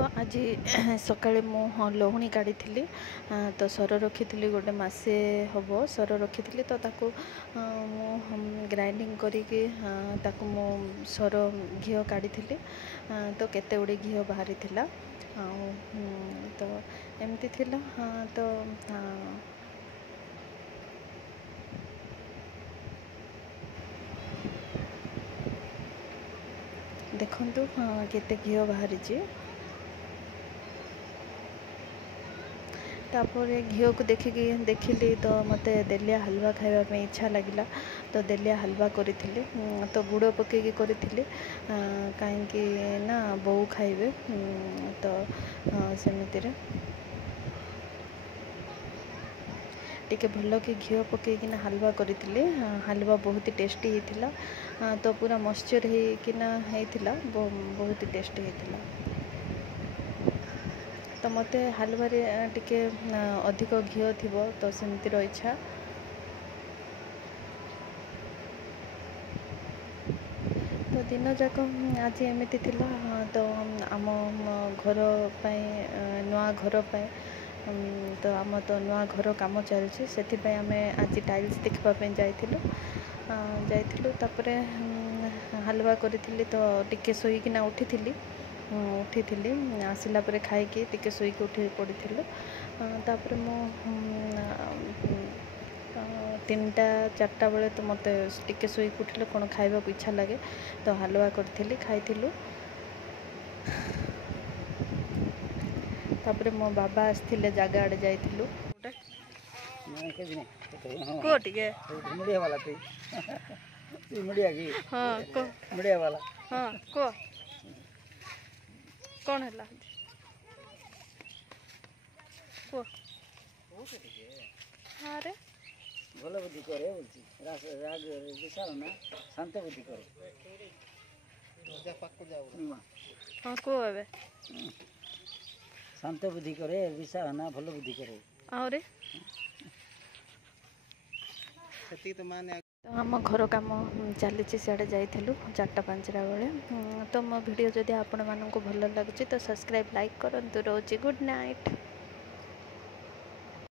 आज सकाळे मु लहुणी काढ़ी तो सर रखी गोटे मसे हम सर रखी तो ताको ग्राइंडिंग करके मु सर घी काढ़ी तो केते गुड़े घी बाहरी तो एमती तो देखंतु केते घी बाहरी तापर घी को देखिली तो मत देलिया हलवा खावाई इच्छा लगिला तो देलिया हलवा करी तो गुड़ पकईकी करी कहीं ना बो खाइबे तो सेमिति टिके भल कि घी पकईकिना हलवा करी हलवा बहुत ही टेस्टी होता तो पूरा मॉइस्चर होता बहुत ही टेस्टी होता तो मत हलवा टिके अधिक घी थी तो सेमती इच्छा तो दिन जाक आज एमती तो आम घर नुआ घर तो आम तो नुआ घर काम चलती से आम आज टाइल्स देखापी जाइलु हलवा करी तो टिके शोईकिना उठी आसला खाई टिके शोईकी उठी पड़ी तापर मो 3टा 4टा बेले तो मत टिके शोईकी उठिले कौन खाइबा इच्छा लगे तो हलवा करी खाइलु तापर मो बाबा आसते जगह आड़े जाइलु कौन है अरे भल बुद्धि करे राग विशाल ना शांत बुद्धि करे हाँ कह शांत बुद्धि करे विशाल ना भल बुद्धि करे आरे तो आम घर कम चली सियाड़े जाइलु 4टा 5टा बेले तो मो वीडियो जदि आपण मानक भल लगे तो सब्सक्राइब लाइक करूँ रोज गुड नाइट।